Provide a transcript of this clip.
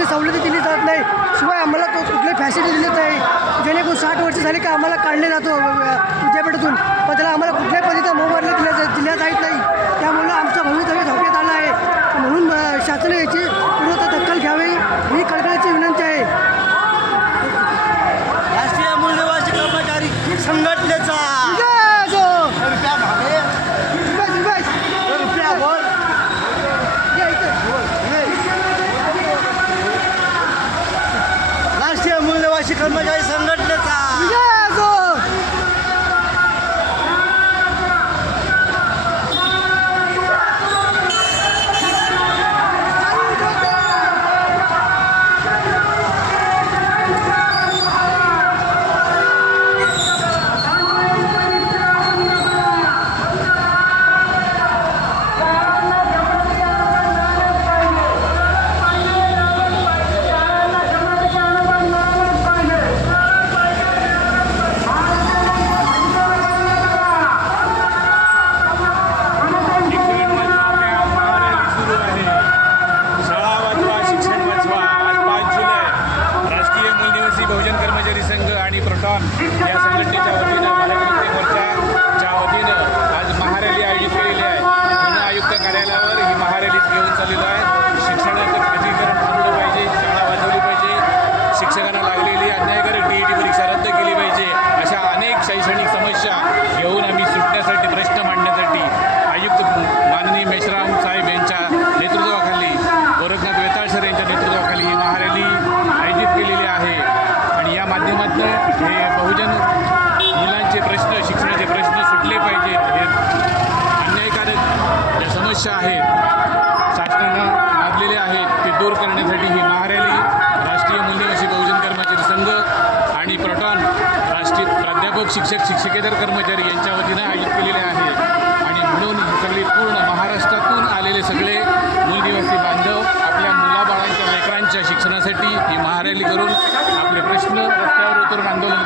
कोणतीही सवलती दिली जात नाही. शिवाय आम्हाला कुठली फॅसिलिटी दिली नाही. जेणेकरून 60 वर्ष झाली की आम्हाला काढले जातो विद्यापीठातून, पण त्याला आम्हाला कुठल्याही पद्धतीचा मोबदला दिल्या जात नाही. त्यामुळे आमचं भवितव्य धोक्यात आलं आहे. म्हणून शासनाने याची पूर्वतः दखल घ्यावी ही कळकळीची विनंती आहे. राष्ट्रीय मूल्यवासी कर्मचारी संघटनेचा राष्ट्रीय मूल्यवासी कर्मचारी संघटनेचा बहुजन कर्मचारी संघ आणि प्रोटॉन या संघटनेच्या वतीनं भारत मुक्ती मोर्चाच्या वतीनं आज महारॅली आयोजित केलेली आहे. वन आयुक्त कार्यालयावर ही महारॅली घेऊन चाललेलो आहे. शिक्षणाचं खाजगीकरण थांबलं पाहिजे, शाळा वाचवली पाहिजे, शिक्षकांना लागलेली अन्यायकारक DET परीक्षा रद्द केली पाहिजे, अशा अनेक शैक्षणिक समस्या घेऊन आम्ही सुटण्यासाठी, प्रश्न मांडण्यासाठी आयुक्त माननीय मेश्राम साहेब यांच्या नेतृत्वाखाली, गोरखनाथ वेताळ सर यांच्या नेतृत्वाखाली ही महारॅली आयोजित केलेली आहे. आणि या माध्यमातून हे बहुजन मुलांचे प्रश्न, शिक्षणाचे प्रश्न सुटले पाहिजेत. हे अन्यायकारक ज्या समस्या आहेत शासनानं लादलेल्या आहेत ते दूर करण्यासाठी ही महारॅली राष्ट्रीय मूल्यवासी बहुजन कर्मचारी संघ आणि प्रोटॉन राष्ट्रीय प्राध्यापक, शिक्षक, शिक्षकेतर कर्मचारी यांच्या वतीनं आयोजित केलेले आहे. आणि म्हणून ही सगळी पूर्ण महाराष्ट्रातून आलेले सगळे मूलनिवासी बांधव आपल्या मुलाबाळांच्या लेकरांच्या शिक्षणासाठी ही महारॅली करून आपले प्रश्न रस्त्यावर उतरून आंदोलन